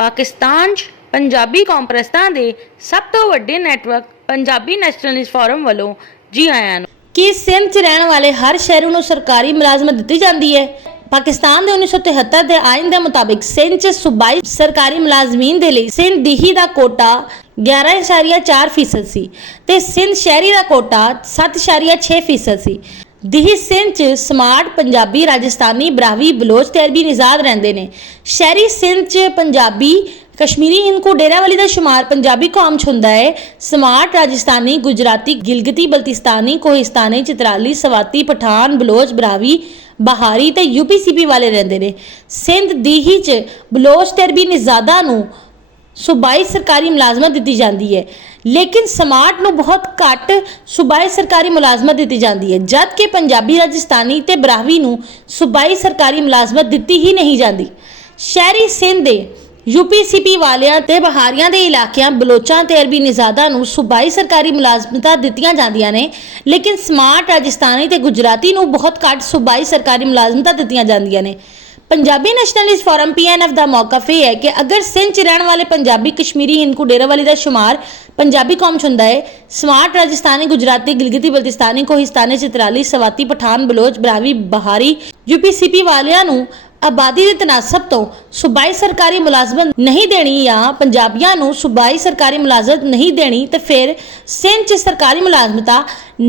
ਪਾਕਿਸਤਾਨ 'ਚ ਪੰਜਾਬੀ ਕੌਂਪਰੈਸਾਂ ਦੇ ਸਭ ਤੋਂ ਵੱਡੇ ਨੈਟਵਰਕ ਪੰਜਾਬੀ ਨੈਸ਼ਨਲਿਸਟ ਫੋਰਮ ਵੱਲੋਂ ਜੀ ਆਇਆਂ ਨੂੰ। ਕੀ ਸਿੰਧ 'ਚ ਰਹਿਣ ਵਾਲੇ ਹਰ ਸ਼ਹਿਰੀ ਨੂੰ ਸਰਕਾਰੀ ਮੁਲਾਜ਼ਮਤ ਦਿੱਤੀ ਜਾਂਦੀ ਹੈ? ਪਾਕਿਸਤਾਨ ਦੇ 1973 ਦੇ ਆਇਨ ਦੇ ਮੁਤਾबिक ਸਿੰਧ 'ਚ ਸੂਬਾਈ ਸਰਕਾਰੀ ਮੁਲਾਜ਼ਮੀਨ ਦੇ ਲਈ ਸਿੰਧ ਦਿਹੀ ਦਾ ਕੋਟਾ 11.4% ਸੀ ਤੇ ਸਿੰਧ ਸ਼ਹਿਰੀ ਦਾ ਕੋਟਾ 7.6% ਸੀ। ਦਿਹੀ ਸਿੰਧ 'ਚ ਸਮਾਰਟ ਪੰਜਾਬੀ, ਰਾਜਸਥਾਨੀ, ਬਰਾਵੀ, ਬਲੋਚ ਤੇ ਅਰਬੀ ਨਿਜ਼ਾਦ ਰਹਿੰਦੇ ਨੇ। ਸ਼ਹਿਰੀ ਸਿੰਧ 'ਚ ਪੰਜਾਬੀ, कश्मीरी हिंदू डेरावाली का शुमार पंजाबी कौम च हुंदा है। स्मार्ट राजस्थानी, गुजराती, गिलगिती बल्तिस्तानी, कोहिस्तानी, चित्राली, सवाती, पठान, बलोच, बरावी, बहारी ते यूपीसीपी वाले रहिंदे ने। सिंध दीही च बलोच ते अरबी निजादा नूं सूबाई सरकारी मुलाजमत दी जाती है, लेकिन स्मार्ट नूं बहुत घट सूबाई सरकारी मुलाजमत दी जाती है, जबकि पंजाबी, राजस्थानी ते बरावी नूं सूबाई सरकारी मुलाजमत दी ही नहीं जाती। शहरी सिंध दे यूपीसीपी वालियां ते बहारियां दे इलाकियां बलोचां ते अरबी निजादा नूं सूबाई सरकारी मुलाजमतां दित्तियां जांदियां ने, लेकिन स्मार्ट राजस्थानी ते गुजराती नूं बहुत घट सूबाई सरकारी मुलाजमतां दित्तियां जांदियां ने। पंजाबी नैशनलिस्ट फोरम PNF का मौकफ यह है कि अगर सिंध च रहने वाले पंजाबी, कश्मीरी, हिंदू डेरावाली का शुमार पंजाबी कौम च हुंदा है, स्मार्ट राजस्थानी, गुजराती, गिलगिती बल्तिस्तानी, कोहिस्तानी, चित्राली, सवाती, पठान, बलोच, बरावी, बहारी, यूपीसीपी वालियां नूं आबादी के तनासब तो सूबाई सरकारी मुलाजमत नहीं देनी या पंजाबियों नूं सूबाई सरकारी मुलाजमत नहीं देनी, तो फिर सिंध च सरकारी मुलाजमतां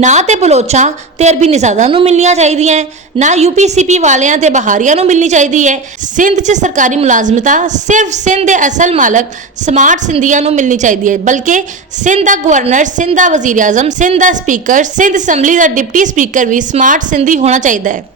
ना तो बलोचां ते अरबी निजादा नूं मिलनियां चाहिदियां है, ना यूपीसीपी वालियां ते बहारियां नूं मिलनी चाहिदी है। सिंध च सरकारी मुलाजमतां सिर्फ सिंध दे असल मालक स्मार्ट सिंधियां नूं मिलनी चाहिदी है, बल्कि सिंध दा गवर्नर, सिंध दा वजीर आजम, सिंध दा स्पीकर, सिंध असैंबली दा डिप्टी स्पीकर भी स्मार्ट सिंधी होना चाहिए है।